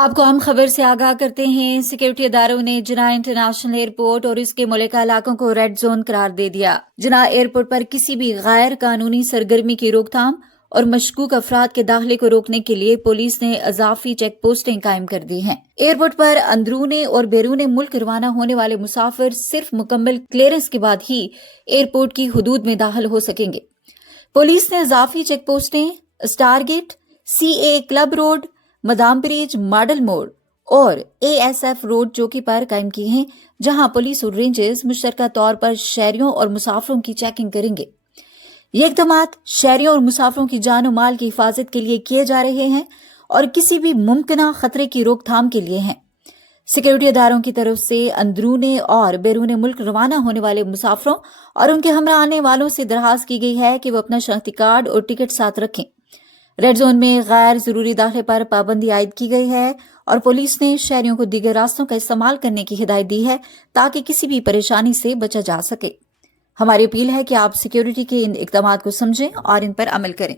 आपको अहम खबर से आगाह करते हैं। सिक्योरिटी इदारों ने जिन्ना इंटरनेशनल एयरपोर्ट और इसके मुल्का इलाकों को रेड जोन करार दे दिया। जिन्ना एयरपोर्ट पर किसी भी गैर कानूनी सरगर्मी की रोकथाम और मशकूक अफराद के दाखिले को रोकने के लिए पुलिस ने अजाफी चेक पोस्टें कायम कर दी हैं। एयरपोर्ट पर अंदरूने और बैरून मुल्क रवाना होने वाले मुसाफिर सिर्फ मुकम्मल क्लियरेंस के बाद ही एयरपोर्ट की हदूद में दाखिल हो सकेंगे। पुलिस ने अजाफी चेक पोस्टें Stargate, CA club road, madam bridge, model मोड़ और ASF रोड चौकी पर कायम की हैं, जहां पुलिस और रेंजर्स मुश्तरका तौर पर शहरियों और मुसाफिरों की चेकिंग करेंगे। ये इक़दामात शहरियों और मुसाफिरों की जान और माल की हिफाजत के लिए किए जा रहे हैं और किसी भी मुमकिन खतरे की रोकथाम के लिए हैं। सिक्योरिटी इदारों की तरफ से अंदरूने और बैरून मुल्क रवाना होने वाले मुसाफिरों और उनके हमरा आने वालों से दरखास्त की गई है कि वो अपना शनाख्ती कार्ड और टिकट साथ रखें। रेड जोन में गैर जरूरी दाखिले पर पाबंदी आयद की गई है और पुलिस ने शहरियों को दीगर रास्तों का इस्तेमाल करने की हिदायत दी है ताकि किसी भी परेशानी से बचा जा सके। हमारी अपील है कि आप सिक्योरिटी के इन इक़दामात को समझें और इन पर अमल करें।